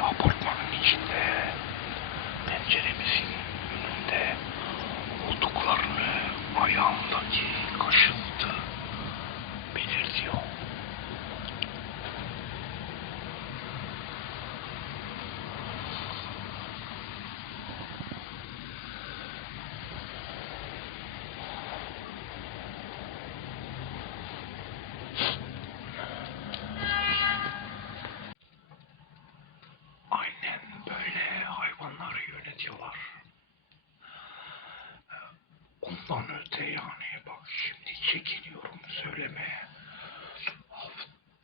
o por şimdi çekiniyorum söylemeye.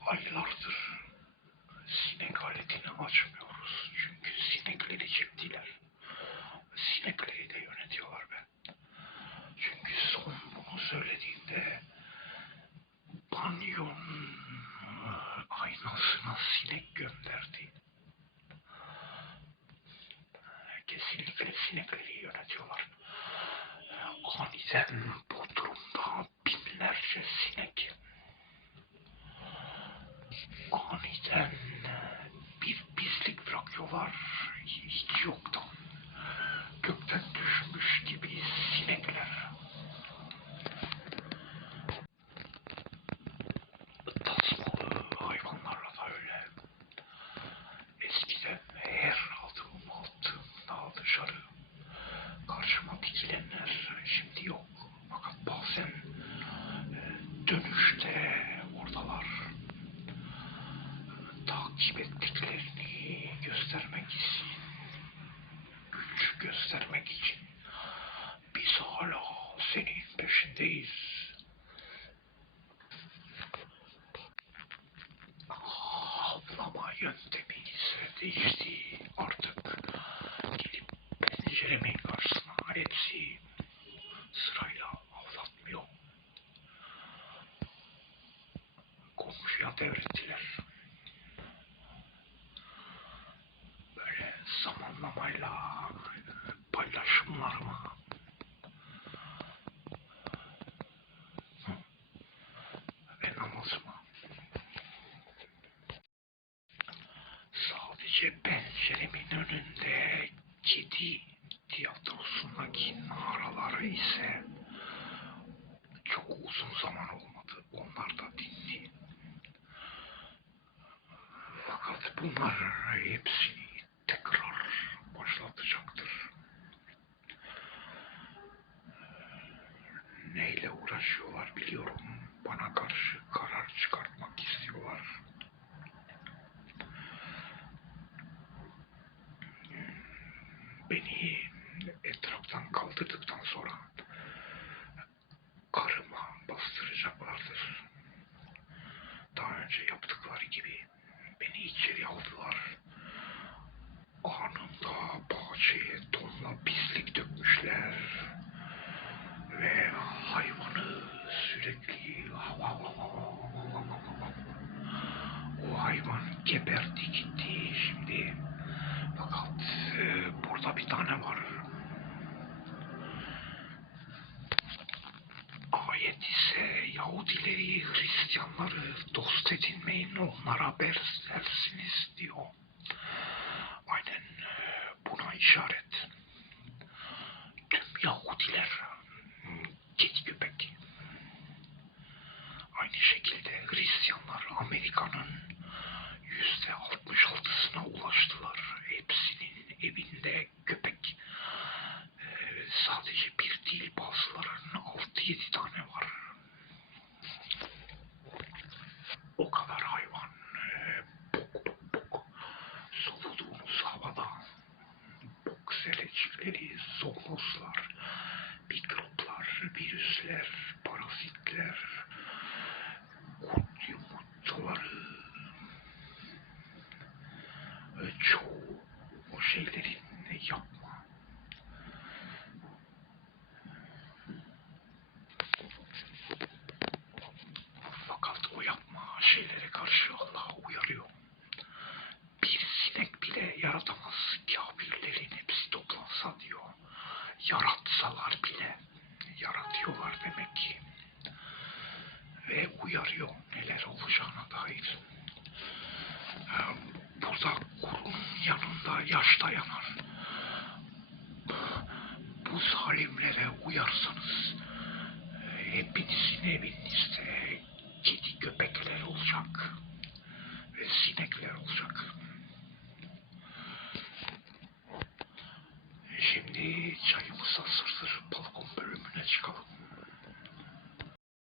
Aylardır sinek aletini açmıyoruz. Çünkü sinekleri çektiler. Sinekleri de yönetiyorlar be. Çünkü son bunu söylediğinde banyonun aynasına sinek seven. Takip ettiklerini göstermek için, güç göstermek için biz hala senin peşindeyiz. Avlama yöntemi ise değişti artık. Gidip penceremin karşısına hepsi sırayla avlatmıyor. Komşuya devrettiler. Sadece penceremin önünde kedi tiyatrosundaki naraları ise çok uzun zaman olmadı. Onlar da dinli. Fakat bunlar hepsini tekrar başlatacaktır. Neyle uğraşıyorlar biliyorum. Bana karşı karar çıkartmak istiyorlar. Beni etraftan kaldırdıktan sonra karıma bastıracaklardır. Daha önce yaptıkları gibi beni içeri aldılar. Anında bahçeye tonla pislik dökmüşler. Ve hayvanı sürekli o hayvan geberdi gitti şimdi. Fakat burada bir tane var. Ayet ise Yahudileri, Hristiyanları dost edinmeyin, onlara haber diyor. Serecikleri, zoonozlar, mikroplar, virüsler, parazitler, kurt yumurtaları, e, çoğu o şeylerin yapma. Fakat o yapma şeylere karşı Allah uyarıyor. Bir sinek bile yaratamaz kafirlerin hepsi toplansa diyor. Yaratsalar bile yaratıyorlar demek ki. Ve uyarıyor neler olacağına dair. Ee, Burada kurun yanında yaş dayanar. Bu zalimlere uyarsanız hepinizin evinizde kedi köpekler olacak ve sinekler olacak. Şimdi çayımızdan sırtır balkon bölümüne çıkalım.